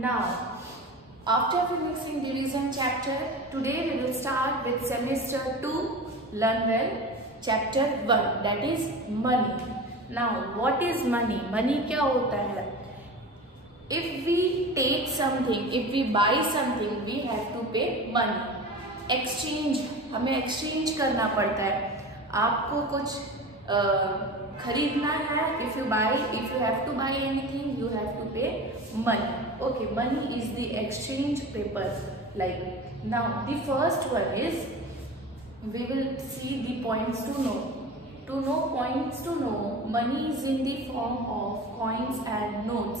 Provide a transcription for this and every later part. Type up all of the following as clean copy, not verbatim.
Now, after finishing division chapter, today we will start with semester 2, learn well, chapter 1, that is money. Now, what is money? Money क्या होता है? If we take something, if we buy something, we have to pay money. Exchange, हमें exchange करना पड़ता है. आपको कुछ खरीदना है, if you have to buy anything, you have to pay money. Okay, money is the exchange paper. Like now, the first one is we will see the points to know. To know points to know, money is in the form of coins and notes.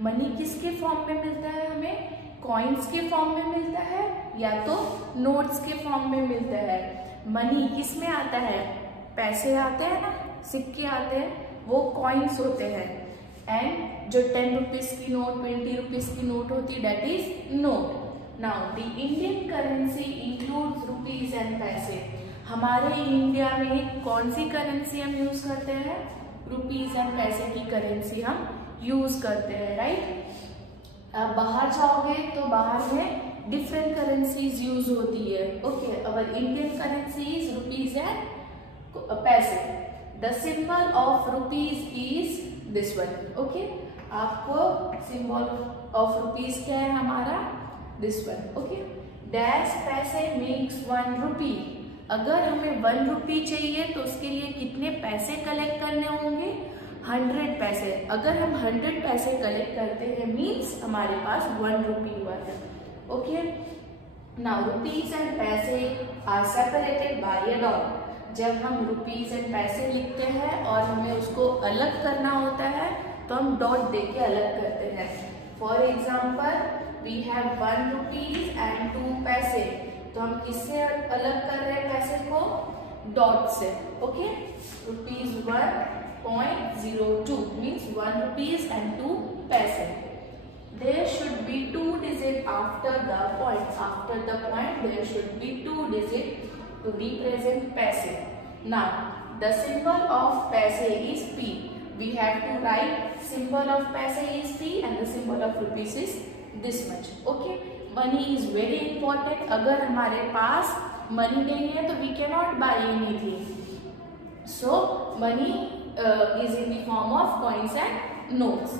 Money किसके form में मिलता है हमें? Coins के form में मिलता है या तो नोट्स के फॉर्म में मिलता है. मनी किस में आता है? पैसे आते हैं ना, सिक्के आते हैं, वो कॉइन्स होते हैं. एंड जो 10 रुपीज की नोट, 20 रुपीज की नोट होती है, that is note. Now the Indian currency includes rupees and paise. हमारे इंडिया में कौन सी करेंसी हम यूज करते हैं? रुपीज एंड पैसे की करेंसी हम यूज करते हैं, राइट. बाहर जाओगे तो बाहर में डिफरेंट करेंसीज यूज होती है. Okay, our Indian currency is rupees and paise. The symbol of rupees is this one. Okay, आपको सिंबल ऑफ रुपीज क्या है हमारा? This one. Okay, dash paise makes 1 rupee. अगर हमें 1 रुपी चाहिए तो उसके लिए कितने पैसे कलेक्ट करने होंगे? 100 पैसे. अगर हम 100 पैसे कलेक्ट करते हैं मीन्स हमारे पास 1 रुपी हुआ है. Okay, now rupees and paise are separated by a dot. जब हम रुपीज एंड पैसे लिखते हैं और हमें उसको अलग करना होता है तो हम डॉट दे के अलग करते हैं. For example, we have 1 rupees and 2 paise. तो हम किससे अलग कर रहे हैं पैसे को? डॉट से. Okay, rupees 1.02 means 1 rupees and 2 पैसे. There should be 2 digits after the point. After the point, there should be 2 digits to represent पैसे. Now, the symbol of पैसे is P. We have to write symbol of पैसे is P and the symbol of rupees is this much. Okay, money is very important. अगर हमारे पास money नहीं है तो we cannot buy anything. So, money is in the form of coins and notes.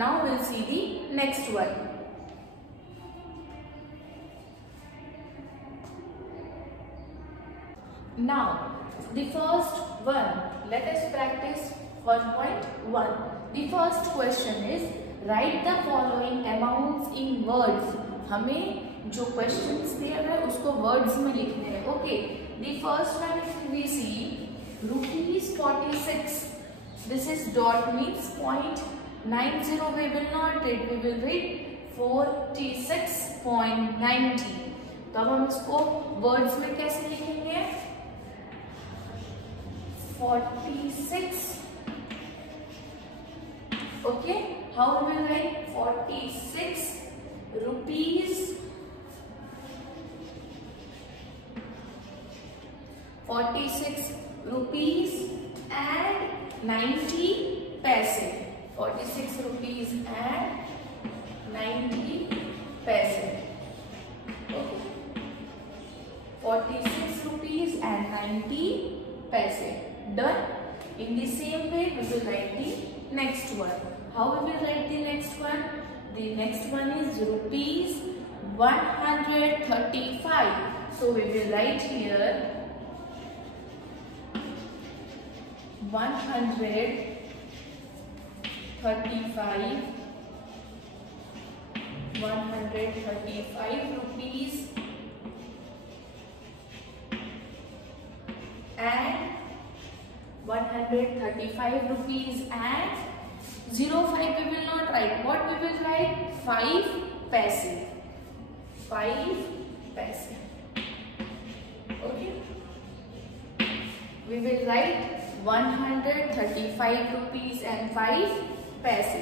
Now we'll see the next one. Now the first one, let us practice 1.1. The first question is write the following amounts in words. हमें जो questions दिए हैं उसको words में लिखने हैं. Okay, the first one if we see rupees 46. This is dot means 0.90. We will not read. We will read 46.90. तो अब हम इसको वर्ड्स में कैसे लिखेंगे? 46. Okay. How we will write 46 rupees? 46 rupees and 90 पैसे. 46 rupees and 90 पैसे. Okay. 46 rupees and 90 पैसे. Done. In the same way, we will write the next one. How we will write the next one? The next one is rupees 135. So we will write here 135 rupees and 135 rupees and 05 we will not write. What we will write? 5 paise. 5 paise. Okay. We will write 135 rupees and 5 paise.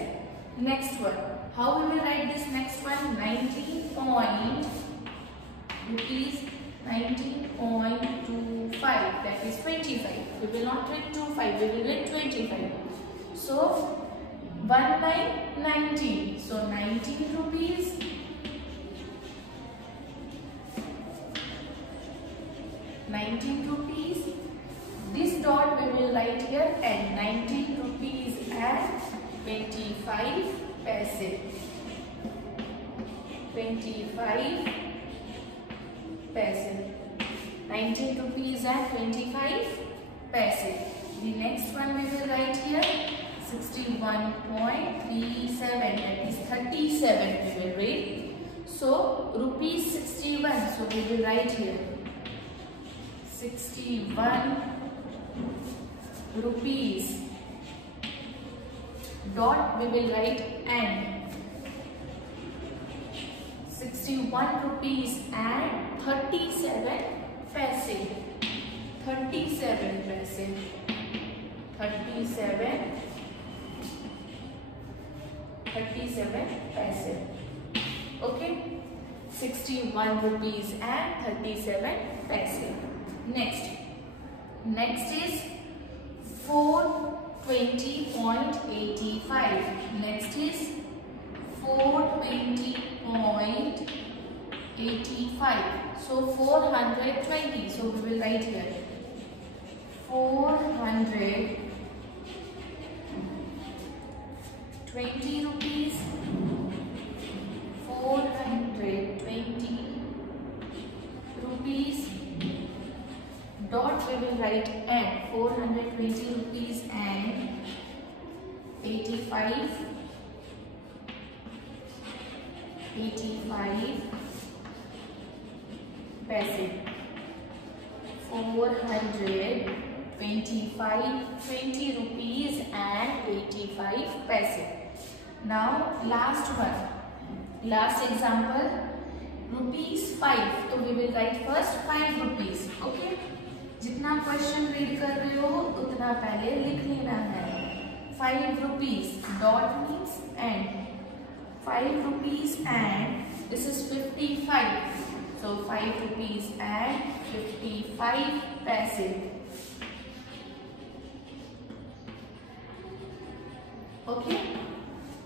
Next one. How we will write this next one? 19.25. That is 25. We will not write 25. We will write 25. So 1 by 19. So 19 rupees 19 rupees. This dot we will write here and 19 rupees and 25 paise. 25 paise. 19 rupees and 25 paise. The next one we will write here 61.37, that is 37 we will write. So rupees 61, so we will write here 61 rupees dot we will write and 61 rupees and 37 paise. 37 paise. 37 paise. Okay, 61 rupees and 37 paise. Next is 420.85. Next is 420.85. So 420. So we will write here 420 rupees. 420 rupees dot we will write and 420 rupees and 85 paise. 420 rupees and 85 paise. Now last one, last example, rupees 5. तो we will write first 5 rupees. Okay, जितना question read कर रहे हो उतना पहले लिख लेना है. 5 rupees dot means and 5 rupees and this is 55. So 5 rupees and 55 paise. Okay,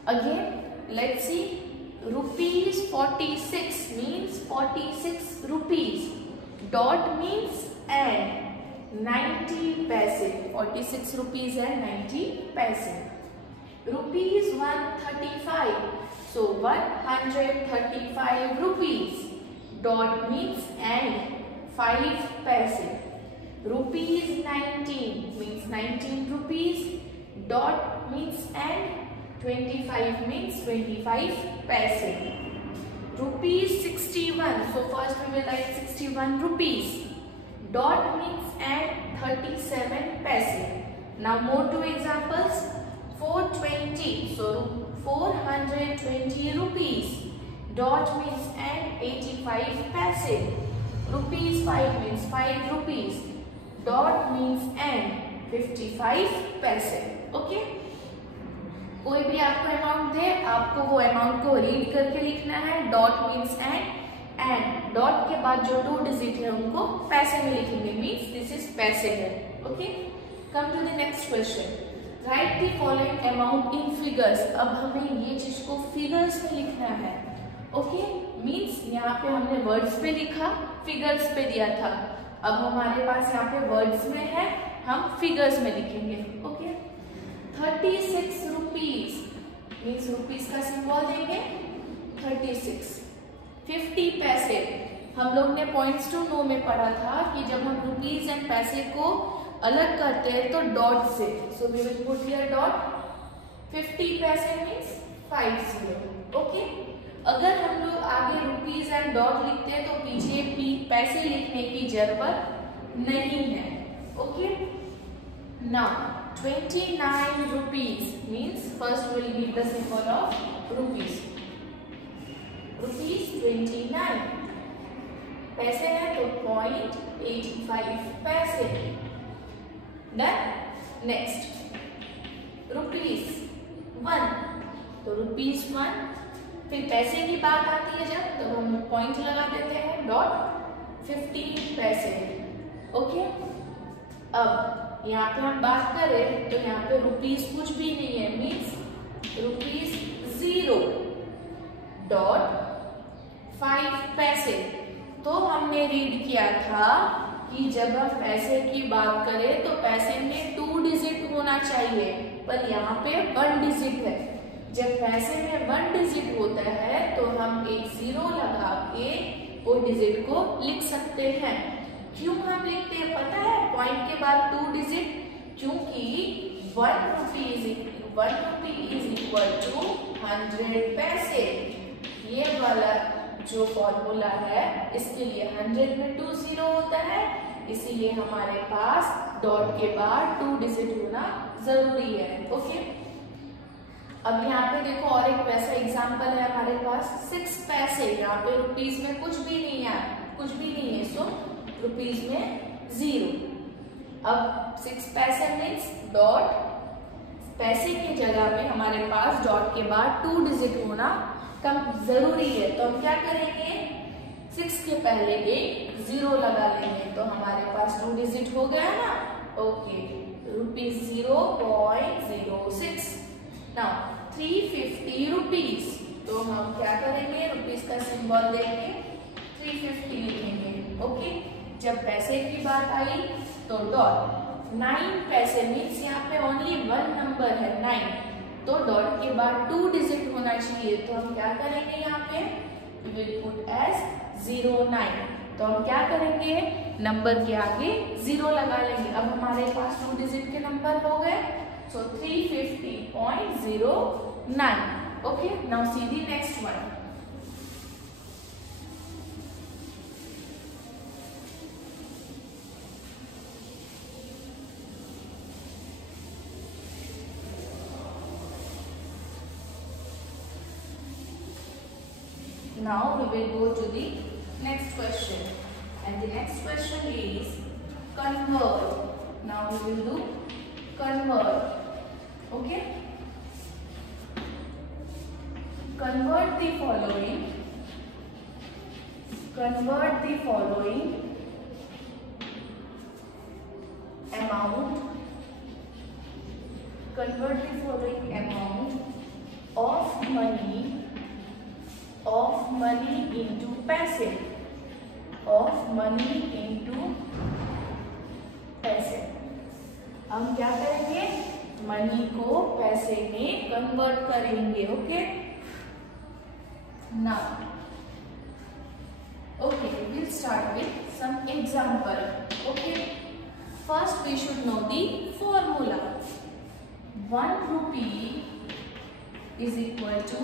again let's see. Rupees 46 means 46 rupees dot means and 90 paise. 46 rupees and 90 paise. Rupees 135, so 135 rupees dot means and 5 paise. Rupees 19 means 19 rupees dot means and 25 means 25 paise. Rupees 61, so first we will write 61 rupees dot means and 37 paise. Now more two examples. 420, so 420 rupees dot means and 85 paise. Rupees 5 means 5 rupees dot means and 55 paise. Okay, कोई भी आपको amount दे, आपको वो amount को read करके लिखना है. Dot means and dot के बाद जो 2 डिजिट है उनको पैसे में लिखेंगे. मीन्स दिस इज पैसे है. Okay, come to the next question. Write the following amount in figures. अब हमें ये चीज को फिगर्स में लिखना है. ओके, मीन्स यहाँ पे हमने वर्ड्स पे लिखा, फिगर्स पे दिया था. अब हमारे पास यहाँ पे वर्ड्स में है, हम फिगर्स में लिखेंगे. ओके, 36 रुपीज मीन्स रुपीज का सिंबल देंगे 36. 50 पैसे, हम लोग ने पॉइंट्स टू नो में पढ़ा था कि जब हम रुपीज एंड पैसे को अलग करते हैं तो डॉट से. So we will put here dot. 50 paise means 50. Okay, अगर हम लोग आगे रुपीज एंड डॉट लिखते हैं तो पीछे पैसे लिखने की जरूरत नहीं है. Okay, now 29 rupees means first we will give the symbol of rupees. Rupees 29 पैसे है तो 0.85 पैसे. Done. Next, rupees 1, तो rupees 1. फिर पैसे की बात आती है जब, तो हम पॉइंट लगा देते हैं डॉट. 15 पैसे. ओके, अब यहाँ पे हम बात करें तो यहाँ पे रुपीज कुछ भी नहीं है. मीन्स रुपीज 0 डॉट 5 पैसे. तो हमने रीड किया था कि जब हम पैसे की बात करें तो पैसे में 2 डिजिट होना चाहिए, पर यहाँ पे 1 डिजिट है। जब पैसे में 1 डिजिट होता है तो हम एक 0 लगा के वो डिजिट को लिख सकते हैं। क्यों हम लिखते हैं पता है? पॉइंट के बाद 2 डिजिट, क्योंकि 1 रुपी इज इक्वल टू 100 पैसे। ये वाला जो फॉर्मूला है इसके लिए 100 में 2 0 होता है, इसीलिए हमारे पास डॉट के बाद 2 डिजिट होना जरूरी है। ओके, अब यहाँ पे देखो और एक वैसा एग्जांपल है हमारे पास 6 पैसे। यहाँ पे रुपीज में कुछ भी नहीं है, सो रुपीज में 0। अब 6 पैसे मीन्स डॉट, पैसे की जगह में हमारे पास डॉट के बाद 2 डिजिट होना कम जरूरी है, तो हम क्या करेंगे 6 के पहले एक 0 लगा लेंगे, तो हमारे पास 2 डिजिट हो गया ना। Okay, rupees 0.06। नाउ 350 रुपीज, तो हम क्या करेंगे रुपीज का सिंबल देंगे 350 लिखेंगे। ओके, जब पैसे की बात आई तो डॉट। 9 पैसे मीन्स यहाँ पे ओनली 1 नंबर है 9, तो डॉट के बाद 2 डिजिट होना चाहिए, तो हम क्या करेंगे यहाँ पे we will put as 09। तो हम क्या करेंगे नंबर के आगे 0 लगा लेंगे। अब हमारे पास 2 डिजिट के नंबर हो गए, सो 350.09। Okay, now see the next one. Now we will go to the next question, and the next question is convert. Now we will do convert. Okay, convert the following amount of money into पैसे, हम क्या करेंगे money को पैसे में convert करेंगे। Okay, now okay, we will start with some example. Okay, first we should know the formula. 1 rupee is equal to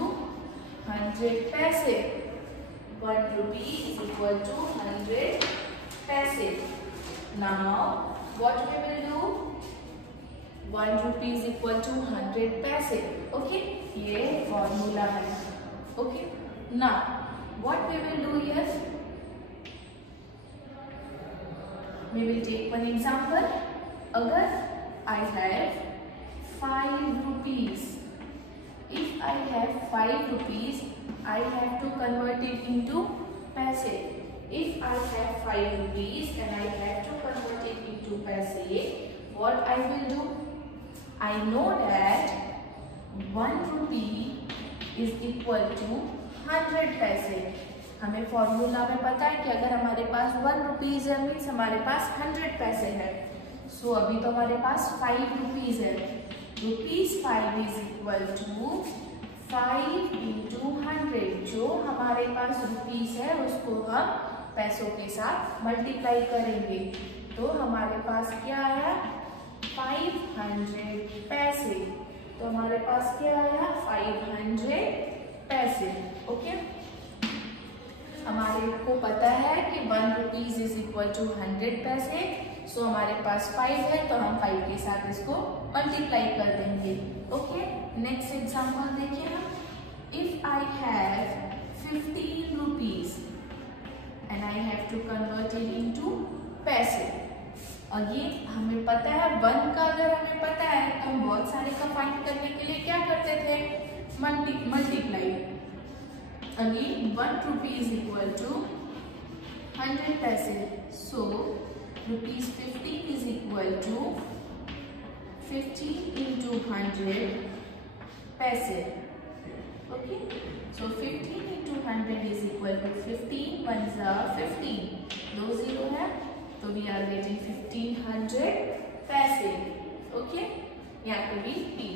100 paise. 1 rupee is equal to 100 paise. Now what we will do? 1 rupee is equal to 100 paise. Okay, ये formula है. Okay, now what we will do here? We will take one example. अगर I have 5 rupees. If I have 5 rupees, I have to convert it into paise. If I have 5 rupees and I have to convert it into paise, what I will do? I know that 1 rupee is equal to 100 paise. हमें formula में पता है कि अगर हमारे पास 1 rupees है means हमारे पास 100 पैसे है। सो अभी तो हमारे पास 5 रुपीज है। Rupees 5 is equal to 5 into 100। जो हमारे पास रुपीज है उसको हम पैसों के साथ मल्टीप्लाई करेंगे, तो हमारे पास क्या आया 500 पैसे। तो हमारे पास क्या आया 500 पैसे। ओके, हमारे को पता है कि 1 रुपीज इज इक्वल टू 100 पैसे। सो हमारे पास 5 है तो हम 5 के साथ इसको मल्टीप्लाई कर देंगे। ओके, नेक्स्ट एग्जांपल देखिए हम। If I have 15 rupees and I have to convert it into paise. Again हमें पता है 1 का अगर हमें पता है तो हम बहुत सारे का फाइंड करने के लिए क्या करते थे multiply. Again 1 rupee is equal to 100 paise. So rupees 15 is equal to 15 into 100 paise. Okay, so 15 into 100 is equal to 15 1s are 15। 2 0 है तो वी आर गेटिंग 1500 पैसे। ओके, यहाँ पे भी टी।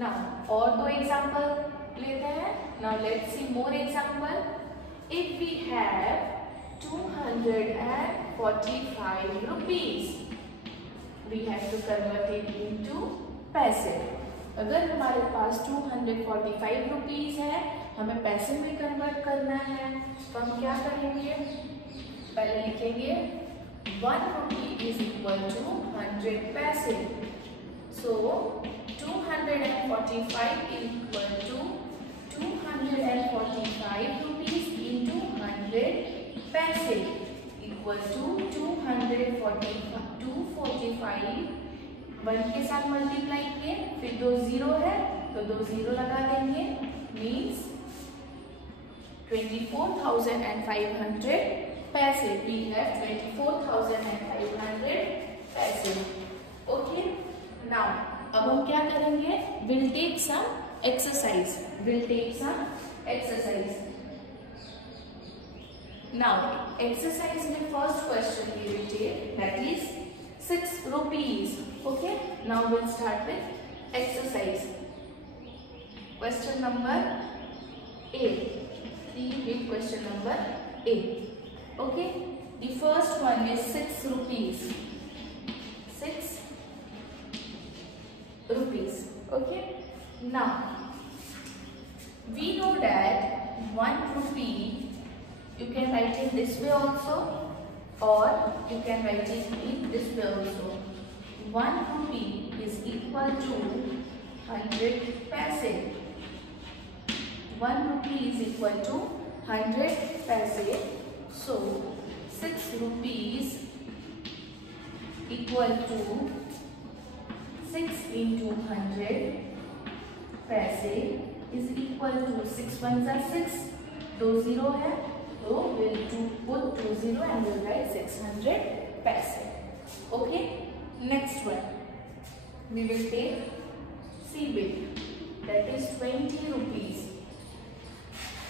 नाउ और दो एग्जाम्पल लेते हैं। Now let's see more example. If we have 245 rupees, we have to convert it into पैसे। अगर हमारे पास 245 रुपीज है, हमें पैसे में कन्वर्ट करना है, तो हम क्या करेंगे? पहले लिखेंगे 1 rupee is equal to 100 पैसे। So 245 is equal to 245 rupees into 100 पैसे equal to 245 1 के साथ मल्टीप्लाई किए, फिर 2 जीरो है तो 2 जीरो लगा देंगे, मीन्स 24,500 पैसे। वी हैव 24,500 पैसे। ओके, नाउ अब हम क्या करेंगे? Will take some exercise. Now exercise में first question we will take, that is 6 rupees. Okay, now we'll start with exercise. Question number A. Read question number A. Okay, the first one is 6 rupees. 6 rupees. Okay, now we know that 1 rupee you can write it this way also, or you can write it in this way also. 1 rupee is equal to 100 paise. 1 rupee is equal to 100 paise. So 6 rupees equal to 6 into 100 paise is equal to 6 ones are 6, 2 0 है, so we'll put 2 0 and we'll write 600 paise. Okay, next one we will take C bill, that is 20 rupees.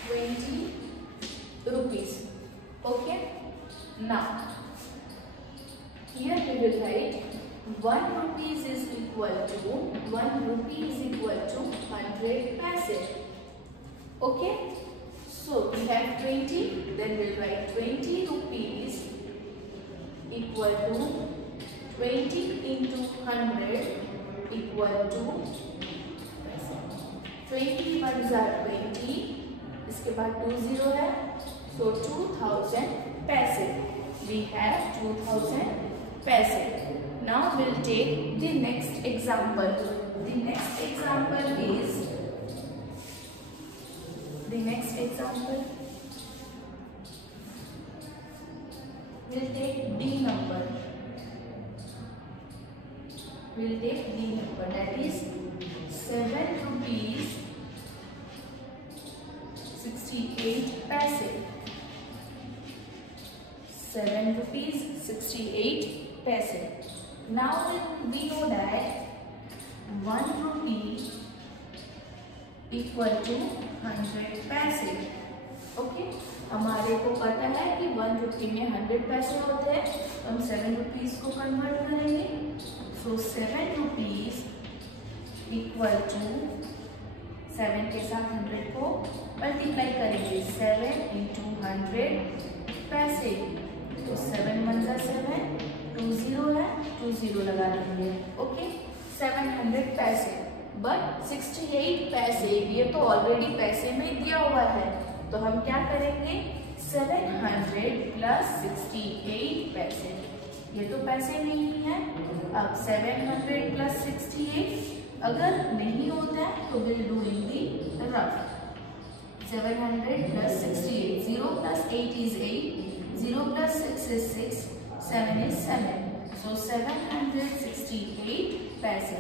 20 rupees. Okay, now here we will write 1 rupees is equal to 100 paise. Okay, so we have 20, then we'll write 20 rupees equal to 20 into 100 equal to 20 ones are 20, इसके बाद 2 0 है, so 2000 paise. We have 2000 paise. Now we'll take the next example. The next example we'll take D number. That is 7 rupees 68 paise. 7 rupees 68 paise. Now we know that 1 rupee equal to 100 paise. Okay, हमारे को पता है कि 1 रुपये में 100 पैसे होते हैं, तो हम 7 रुपीज को कन्वर्ट करेंगे। सो 7 रुपीज इक्वल टू 7 के साथ 100 को मल्टीप्लाई करेंगे, 7 into 100 पैसे। तो 7 1 7, 2 0 है, 2 0 लगा देंगे। ओके, 700 पैसे। बट 68 पैसे ये तो ऑलरेडी पैसे में दिया हुआ है, तो हम क्या करेंगे? 700 प्लस 68 पैसे, ये तो पैसे नहीं है। अब 700 प्लस 68 अगर नहीं होता है तो will do in the rough. 700 plus 68, 0 plus 8 is 8, 0 plus 6 is 6, 7 is 7. So 768 paise.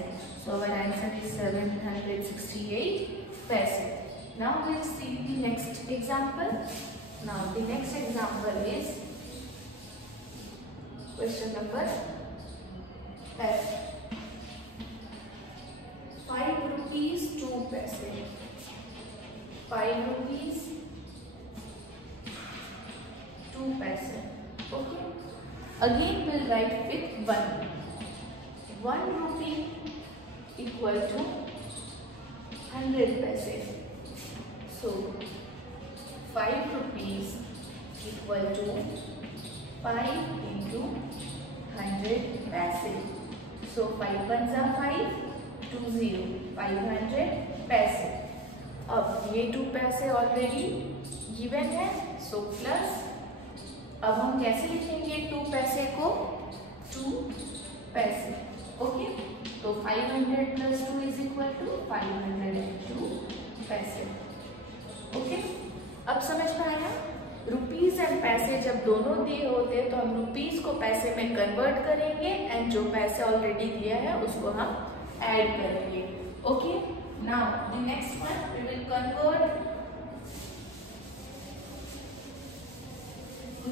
So our answer is 768 paise. Now we'll see the next example. Now the next example is question number F. 5 rupees 2 paise. 5 rupees 2 पैसे। Okay, Again we'll write with 1. 1 rupee equal to 100 paise. So 5 rupees equal to 5 into 100 paise. So 5 ones are 5, 2 0, 500 paise. अब ये 2 पैसे already given है, so plus अब हम कैसे लिखेंगे 2 पैसे को, 2 पैसे. ओके, तो 500 प्लस 2 इज इक्वल टू 502 पैसे. ओके, अब समझ में आया. रुपीज एंड पैसे जब दोनों दिए होते हैं तो हम रुपीज को पैसे में कन्वर्ट करेंगे एंड जो पैसे ऑलरेडी दिया है उसको हम ऐड करेंगे. Okay, now the next one we will convert.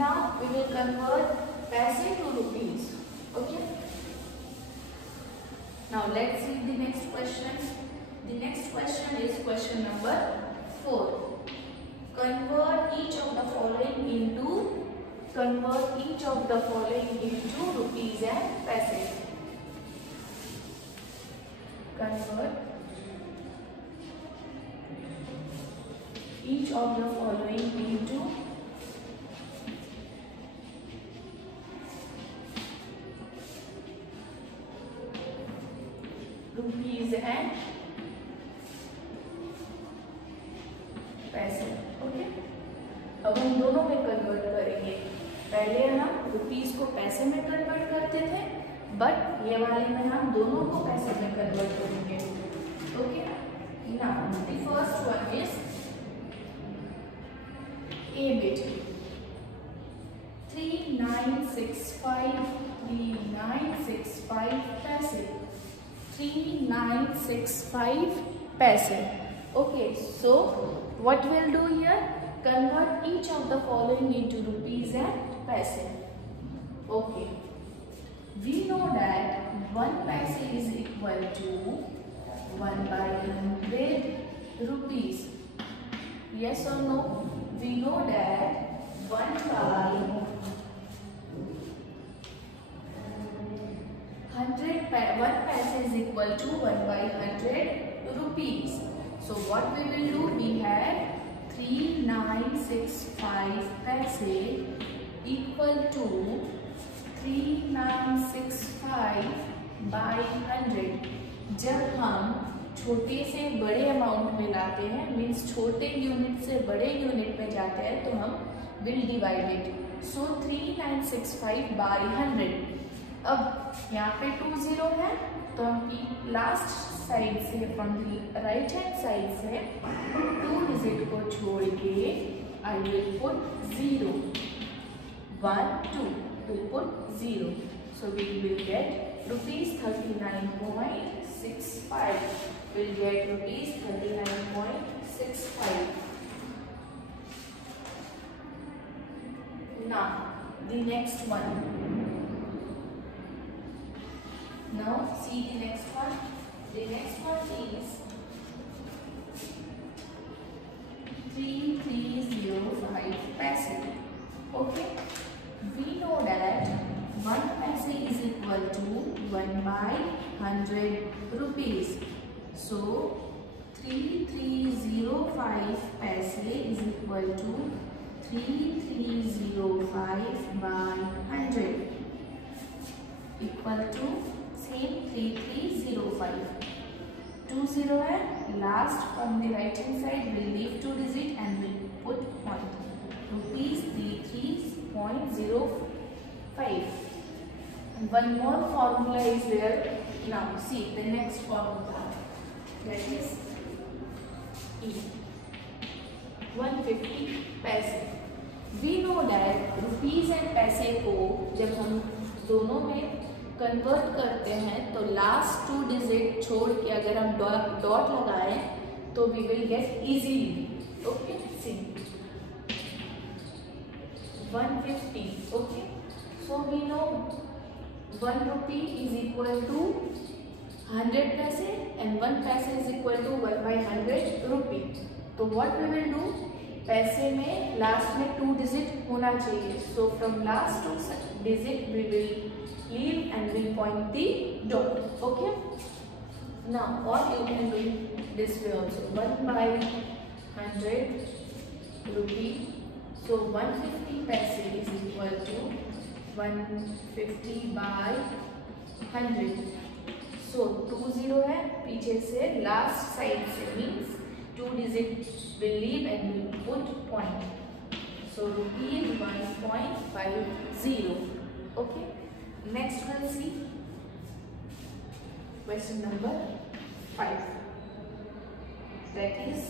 Now we will convert paise to rupees. Okay. Now let's see the next question. The next question is question number 4. Convert each of the following into rupees and paise. Convert each of the following into rupees and पैसे. Okay, अब हम दोनों में convert करेंगे. पहले हम rupees को पैसे में कन्वर्ट करते थे, बट ये वाले में हम दोनों को पैसे में कन्वर्ट करेंगे. Okay, now the first one is a bit. 3965 पैसे. 3965 paise. Okay, so what we'll do here? Convert each of the following into rupees and paise. Okay, we know that 1 paise is equal to 1/100 rupees. Yes or no? We know that 1/100 1 paise is equal to 1/100 rupees. So what we will do? We have 3965 paise equal to 3965 by 100. जब हम छोटे से बड़े amount में लाते हैं, means छोटे unit से बड़े यूनिट में जाते हैं, तो हम will divide it. So 3965 by 100. अब यहाँ पे 2 0 है, तो हम लास्ट साइड से फ्रॉम राइट हैंड साइड से 2 डिजिट को छोड़ के I will put 0 1 2 will put 0. So we will get rupees 39.65. Will get rupees 39.65. Now the next one. Now see the next one. The next one is 3305 paise. Okay, we know that 1 paise is equal to 1/100 rupees. So 3305 paise is equal to 3305 by 100 equal to same 3305. 2 0 है, last from the right hand side we'll leave 2 digit and we'll put 1. Rupees 33.05. And one more formula is there. Now see the next formula, that is E. 150 paise. We know that rupees and paise को जब हम दोनों में convert करते हैं तो last 2 digit छोड़ के अगर हम डॉट लगाएं तो we will get easily. Okay, see 150. Okay, so we know 1 rupee is equal to 100 paise and 1 paise is equal to 1/100 rupee. तो what we will do? पैसे में लास्ट में 2 डिजिट होना चाहिए. So from last 2 digit we will leave and we'll point the dot. Okay. Now or you can do this way also. 1 by 100 rupee. So 150 paise is equal to 150 by 100. So 20 है, पीछे से last side से means 2 digit will leave and will put point. So rupees 1.50. Okay. Next we'll see question number 5. That is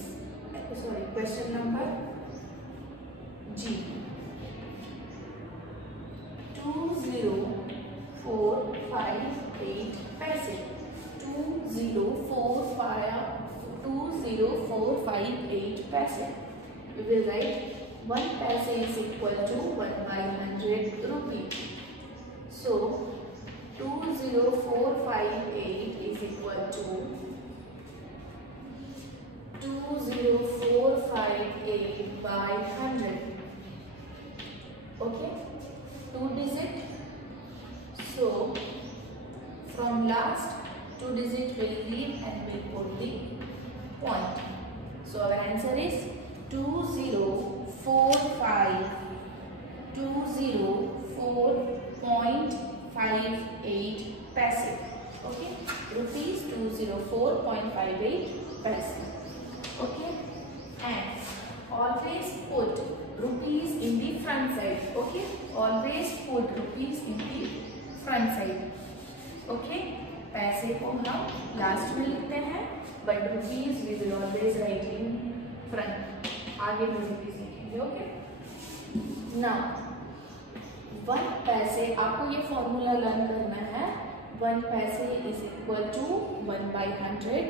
question number G. 20458 paise. 20458 paise. We will write 1 paise is equal to 1 by 100 rupee. So 20458 is equal to 20458 by 100. Okay, 2 digit. So from last 2 digit will leave and will put the point. So our answer is 204.58 paise. Okay, rupees 204.58 paise. Okay, and always put rupees in the front side. Okay, always put rupees in the front side. Okay, पैसे को हम last में लिखते हैं but rupees we will always write in front. आगे में rupees लिखेंगे. Okay. Now 1 पैसे, आपको ये फॉर्मूला लर्न करना है. 1 paise is equal to 1 by 100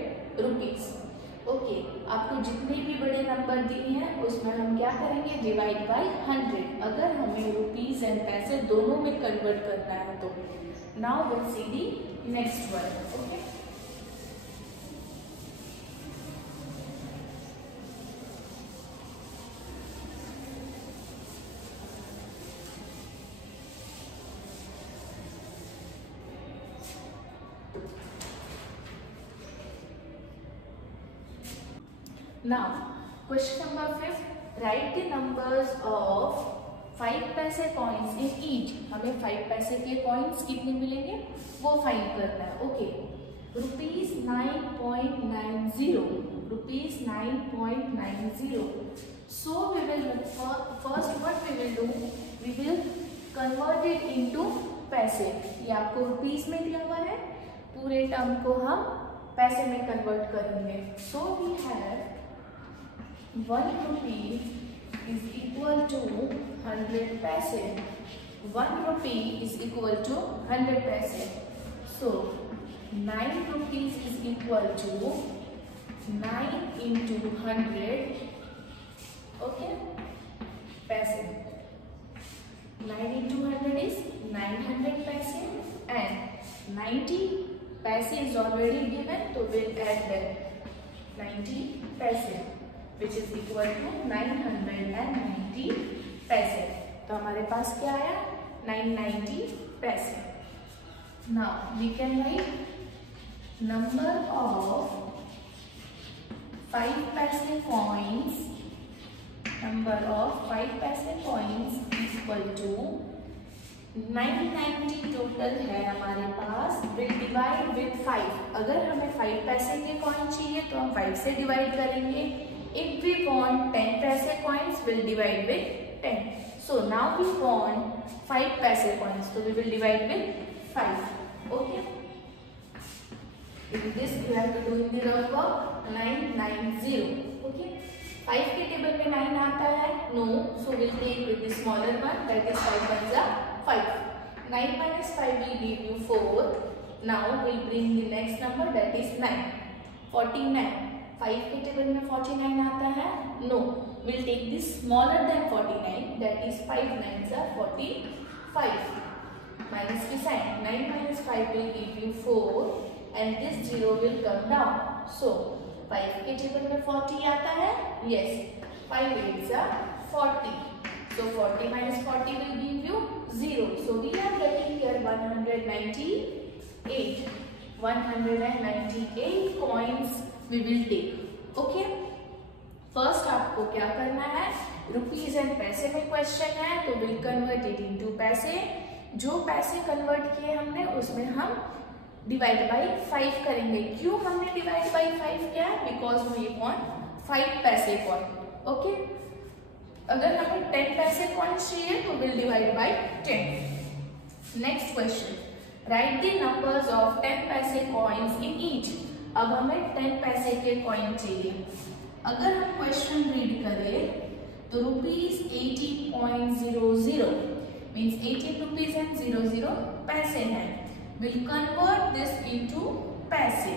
rupees. Okay, आपको जितने भी बड़े नंबर दिए हैं उसमें हम क्या करेंगे, डिवाइड बाय 100. अगर हमें रुपीज एंड पैसे दोनों में कन्वर्ट करना है तो. Now will see the next one. Okay. Now question number 5. Write the numbers of 5 पैसे कॉइन्स इन ईच. हमें 5 पैसे के कॉइन्स कितने मिलेंगे वो फाइंड करना है. Okay, rupees 9.90. Rupees 9.90. So we will first what we will do, we will convert it into paise. ये आपको रुपीज में दिया हुआ है, पूरे टर्म को हम पैसे में कन्वर्ट करेंगे. So we have 1 rupee is equal to 100 paise. 1 rupee is equal to 100 paise. So 9 rupees is equal to 9 into 100. Okay, paise. 9 into 100 is 900 paise, and 90 paise is already given, so we'll add that 90 paise, which is equal to 990 paise. तो हमारे पास क्या आया, 990 paise. Now we can write number of 5 paise coins. Number of 5 paise coins equal to 990 total है हमारे पास. Will divide with 5. अगर हमें 5 पैसे के कॉइन चाहिए तो हम 5 से डिवाइड करेंगे. If we want 10 paise coins, we'll divide with 10. So now we want 5 paise coins, so we will divide with 5. Okay. In this we have to do in the rough work 990. Okay. 5 के table में 9 आता है, no, so we'll take with the smaller one, that is 5 ones are 5. 9 minus 5 will give you 4. Now we'll bring the next number, that is 9. 49. 5 के table में 49 आता है, no, we'll take this smaller than 49, that is 5 9s are 45. Minus के sign, 9 minus 5 will give you 4 and this 0 will come down. So 5 के table में 40 आता है, yes, 5 8s are 40. So 40 minus 40 will give you 0. So we are getting here 198. 198 coins we will take. Okay. First आपको क्या करना है, rupees and पैसे में क्वेश्चन है तो विल कन्वर्ट इट इनटू पैसे। जो पैसे कन्वर्ट किए हमने उसमें हम डिवाइड बाय 5 करेंगे। क्यों हमने डिवाइड बाय 5 किया है? बिकॉज वी वांट 5 पैसे कॉइन। ओके, अगर हमें 10 पैसे कॉइन चाहिए तो will divide by 10। Next question, write the numbers of 10 paise coins in each. अब हमें 10 पैसे के कॉइन चाहिए। अगर हम क्वेश्चन रीड करें तो ₹80.00 मीन्स 18 रुपीज एंड 00 पैसे हैं। Will convert this into paise.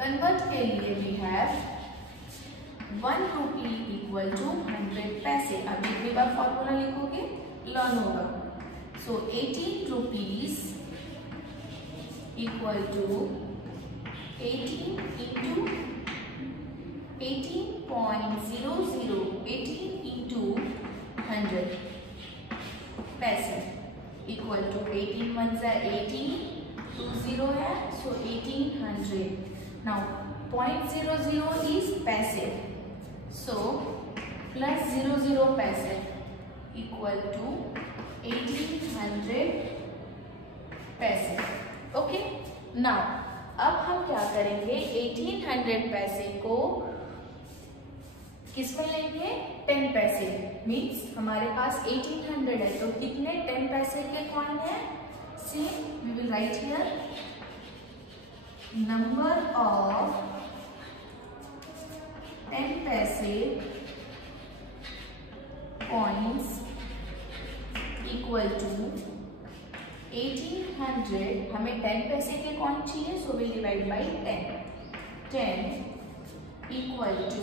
Convert के लिए we have 1 rupee equal to 100 paise. अब एक बार फॉर्मूला लिखोगे लर्न होगा। So 18 rupees equal to 18 into 18.00 18 into 100 paise equal to 18 1 जा 18 2 0 है, सो 1800। नाउ 0.00 इज पैसे, सो प्लस 00 पैसे इक्वल टू 1800 पैसे। ओके, नाउ अब हम क्या करेंगे, 1800 पैसे को किसमें लेंगे, 10 पैसे। मीन्स हमारे पास 1800 है तो कितने 10 पैसे के कॉइन है। See we will write here number of 10 paise coins equal to 1800। हमें 10 पैसे के कॉइन चाहिए, so will divide by 10 equal to,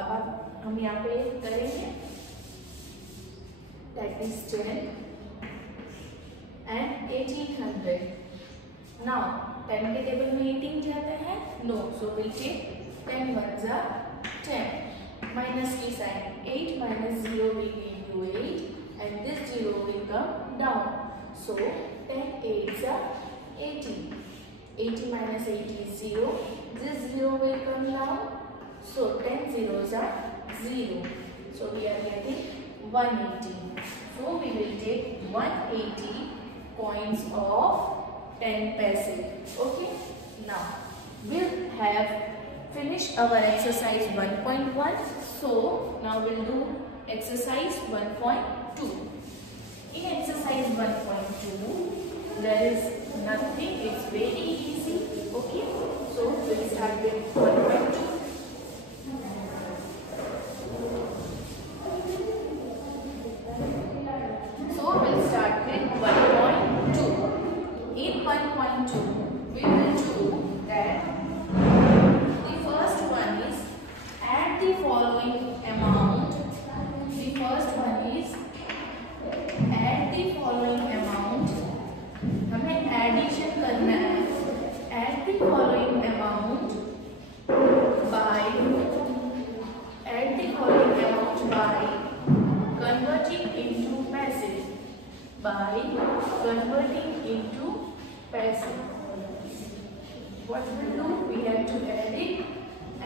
अब हम यहाँ पे करेंगे दैट इज 10 एंड 1800। नाउ 10 के टेबल में 18 जाता है, नो, सो विल टेक 10 1 जा 10 माइनस की sign 8 minus 0 will give you 8 and this 0 will come down, so 10 8s are 80. 80 minus 80 is 0, this 0 will come down, so 10 zeros are 0, so we are getting 180. So we will take 180 coins of 10 paise. Okay, now we'll have finished our exercise 1.1. So now we'll do exercise 1.2. In exercise 1.2 there is nothing, it's very easy. Okay, so we'll start with 1.2. So we'll start with 1.2. In 1.2 we will do that the first one is add the following amount. The first one is add the following amount. हमें addition करना है। Add the following amount by converting into paise. By converting into paise. What we do? We have to add it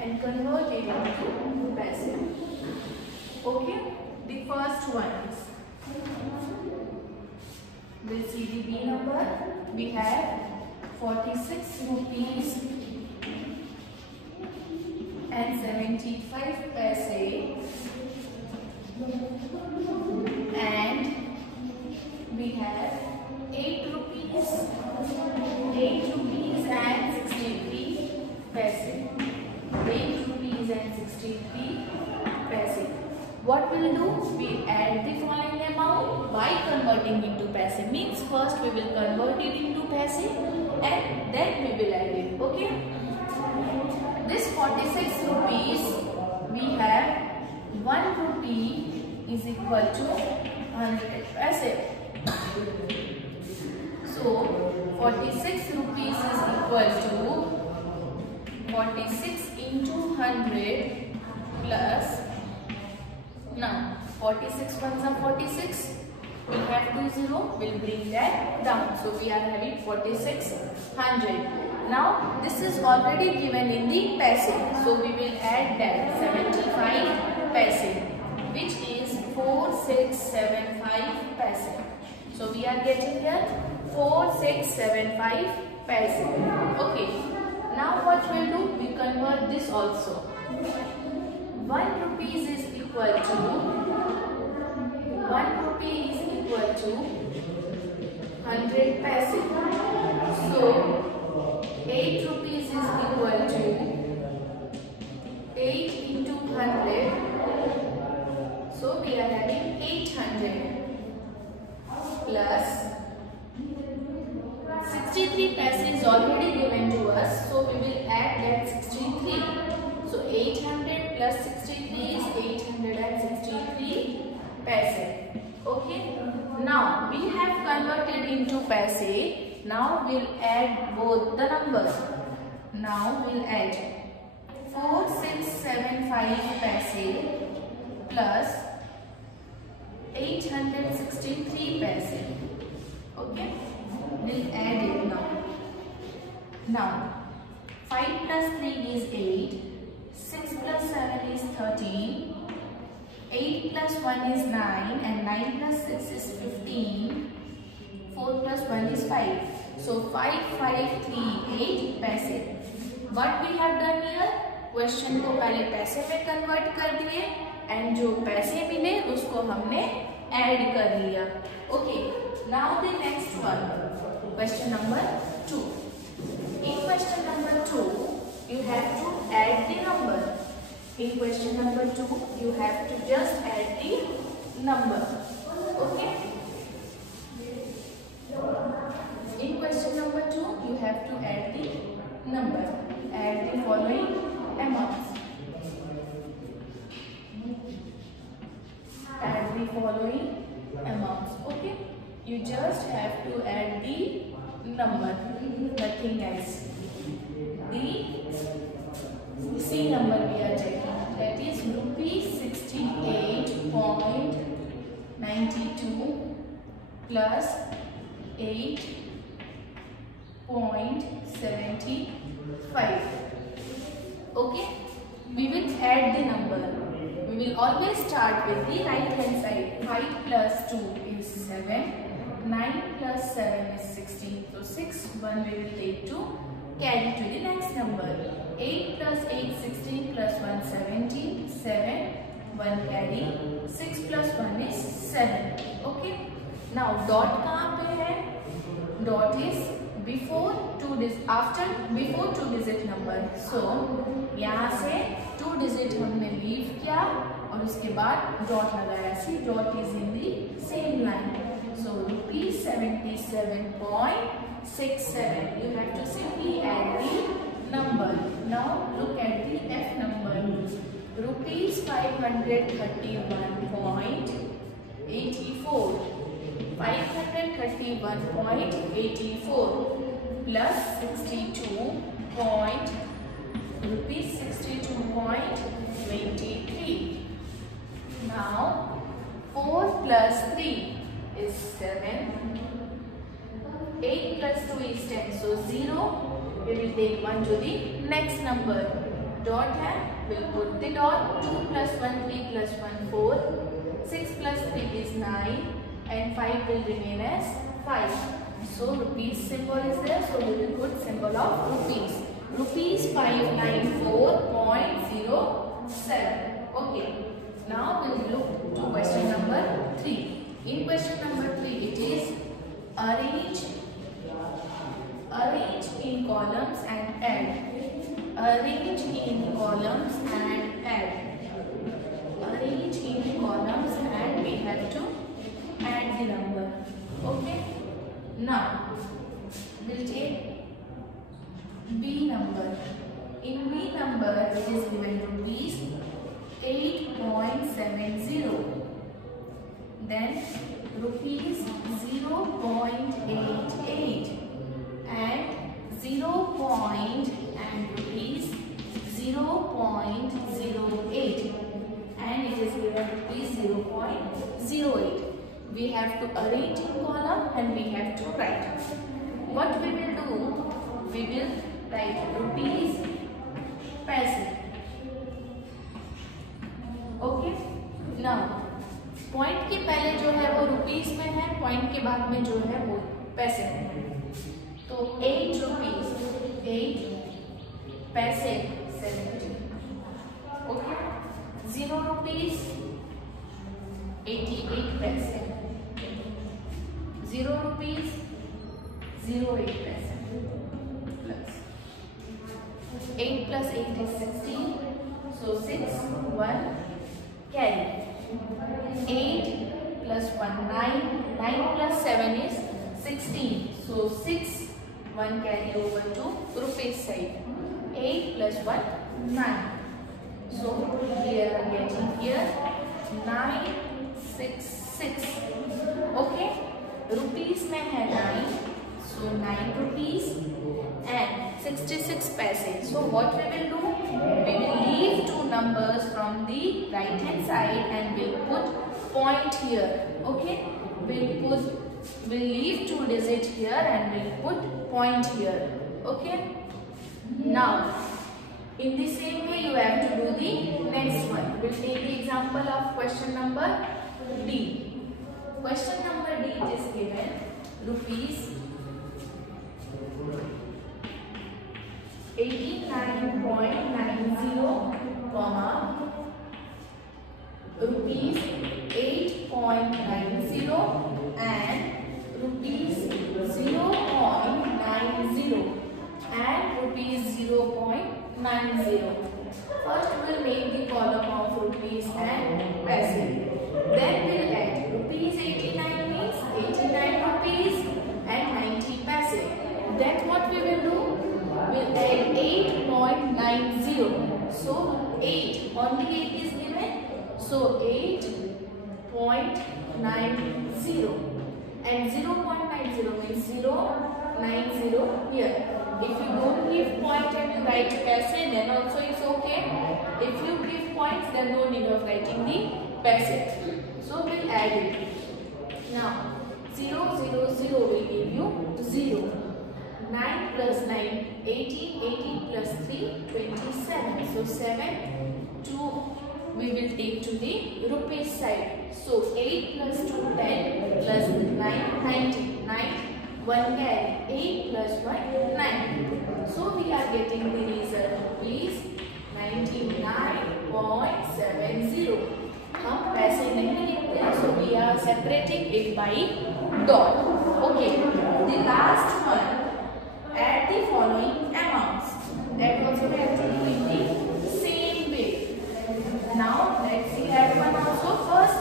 and convert it into paise. Okay. The first one is, we'll see the B number. We have 46 rupees and 75 paise and we have 8 rupees and 63 paise. 8 rupees and 63 paise. What we'll do? We'll add the following amount by converting into paise. Means first we will convert it into paise and then we will add it. Okay. This 46 rupees, we have 1 rupee is equal to 100 paise. So 46 rupees is equal to 46 into 100 plus, now 46 ones are 46. We have 2 0, we'll bring that down. So we are having 4600. Now this is already given in the paise. So we will add that 75 paise, which is 4675 paise. So we are getting here 4675 paise. Okay. Now what we'll do? We convert this also. 1 rupees is equal to 1 rupee is equal to 100 paise. So 8 rupees is equal to 8 into 100. So we are having 800 plus 63 paise is already given to us. So we will add that 63. So 800 plus 63 is 863 paise. Okay. Now we have converted into paise. Now we'll add both the numbers. Now we'll add 4675 paise plus 863 paise. Okay. We'll add it now. Now 5 plus 3 is 8. 6 plus 7 is 13. 8 plus 1 is 9 and 9 plus 6 is 15. 4 plus 1 is 5. So 5538 paise. What we have done here? Question को पहले पैसे में convert कर दिए and जो पैसे मिले उसको हमने ऐड कर लिया. Okay. Now the next one. Question number 2. In question number 2, you have to add the number. In question number 2, you have to just add the number. Okay? In question number 2, you have to add the number. Add the following amounts. Add the following amounts. Okay? You just have to add the number, nothing else. The C number we are taking, that is rupees 68.92 plus 8.75. Okay, we will add the number. We will always start with the right hand side. 5 plus 2 is 7. 9 plus 7 is 16. So 6, 1 we will take to carry to the next number. 8 plus 8, 16 plus 1, 17. 7, 1 carry. 6 plus 1 is 7. Okay. Now dot कहाँ पे है? Dot is before 2 digit number. So यहाँ से 2 digit हमने leave किया और उसके बाद dot लगाया. See, dot is in the same line. So rupees 77.67. You have to simply add the number. Now look at the F number. Rupees 531.84. 531.84 plus 62.23. Now 4 plus 3 is 7. 8 plus 2 is 10. So 0. We will take 1 to the next number. Dot है. We'll put the dot. 2 plus 1, 3 plus 1, 4. 6 plus 3 is 9. And 5 will remain as 5. So rupees symbol is there. So we will put symbol of rupees. Rupees 594.07. Okay. Now we will look to question number 3. In question number 3, it is arrange in columns and add. Arrange in columns and add. Arrange in columns and we have to add the number. Okay. Now we'll take B number. In B number it is given rupees 8.70. Then rupees 0.88 and 0. and rupees 0.08. and it is given rupees 0.08. We have to arrange in column and we have to write. What we will do? We will write rupees पैसे. Okay. Now point के पहले जो है वो rupees में है, point के बाद में जो है वो पैसे में है. तो 8 रुपीस, 8 पैसे 70. ओके. 0 रुपीस 88 पैसे. 0 रुपीस 08 पैसे. Plus 8 plus 8 is 16. So 6 1 carry. 8 plus 1 9. 9 plus 7 is 16. So 6 1 carry over to rupees side. 8 plus 1 9. So we are getting here 966. Okay. Rupees में है 9. So 9 rupees and 66 paise. So what we will do? We will leave two numbers from the right hand side and we'll put point here. Okay? We'll leave 2 digits here and we'll put point here. Okay? Now, in the same way you have to do the next one. We'll take the example of question number D. Question number D is given rupees 89.90, rupees 8.90 and rupees 0.90 and rupees 0.90. First we will make the column of rupees and paise. Then we will add rupees 89 means 89 rupees and 90 paise. Then what we will do? We will add 8.90. So 8, only 8 is given. So 8.90 and 0.90 means 0.90 here. If you don't give point and you write paise, then also it's okay. If you give points, then no need of writing the paise. So we'll add it. Now 0, 0, 0 will give you 0. 9 plus 9, 18, 18 plus 3, 27. So 7, 2 we will take to the rupees side. So 8 plus 2, 10 plus 9, 90. 9, 1 carry. 8 plus 1, 9. So we are getting the result rupees 99.70. हम पैसे नहीं लिखते हैं, so we are separating it by dot. Okay. The last one. Add the following amounts. That also we have to do in the same way. Now let's see that one also first.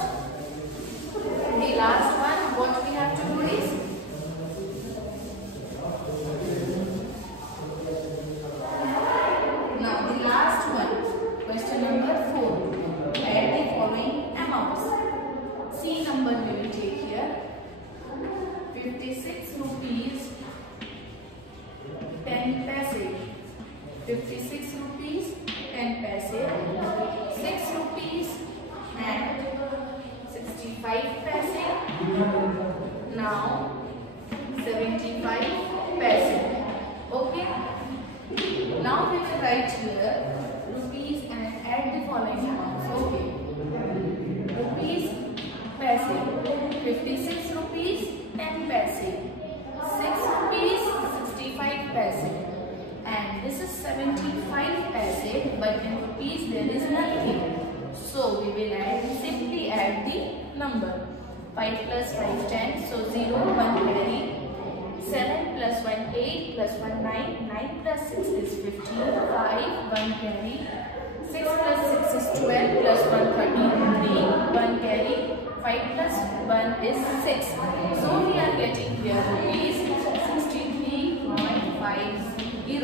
The last one, what we have to do is now the last one, question number 4. Add the following amounts. C number we will take here. 56 rupees 10 paise, 56 rupees 10 paise, 6 rupees and 65 paise. Now 75 paise. Okay. Now we will write here rupees and add the following amounts. Okay. Rupees paise, 56 rupees 10 paise, 6 rupees 65 paise, and this is 75 paise, but in rupees there is nothing. So we will simply add the number. 5 plus 5 10, so 0 1 carry. 7 plus 1 8 plus 1 9, 9 plus 6 is 15. 5 1 carry. 6 plus 6 is 12 plus 1 13. 3 1 carry. 5 plus 1 is 6. So we are getting here rupees 63.50.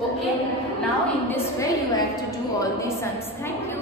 Okay. Now in this way you have to do all the sums. Thank you.